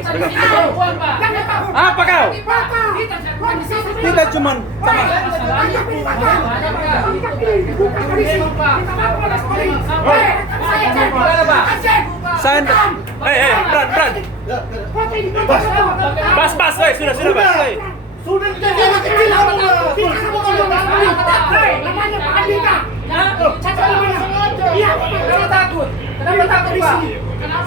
seragam. Apa kau? Kita cuman sama. Saya, Bran. Bas, woi, sudah, Bas, woi. Sudah jadi anak kecil apa tahu? Kita kamu kalau namanya Pak Andika. Caca namanya. Iya, kenapa takut? Kenapa takut Pak?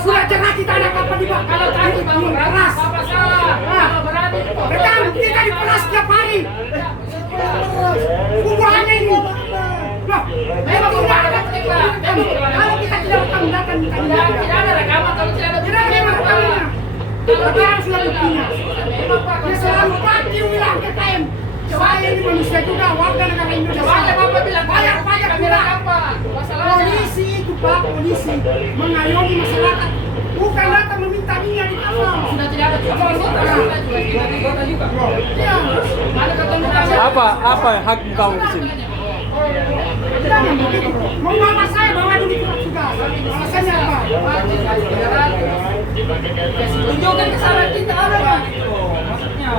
Sudah jelas kita ada apa di Pak? Kalau takut belum keras. Apa salah? Kalau berani. Betul, kita diperas setiap hari. Ukurannya ini. Loh, memang tidak ada kalau kita tidak menggunakan kita tidak ada rekaman kalau tidak ada rekamannya. Sekarang sudah buktinya. Dia selalu pagi bilang ke KM. Saya ini manusia juga, warga negara Indonesia. Bapak bilang bayar pajak juga. Polisi itu Pak, polisi mengayomi masyarakat. Bukan datang meminta minyak di pasar. Sudah tidak ada juga. Iya. Apa hak kamu di sini? Mau bawa saya bawa dulu juga. Alasannya apa? Tunjukkan kesalahan kita ada Pak. Maksudnya.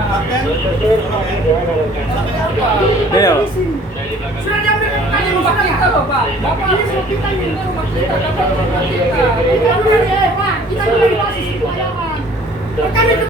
Ayo. Sudah diambil kali rumah kita loh Pak. Bapak ini semua kita ini rumah kita. Kita udah Pak. Kita udah di posisi pelayanan.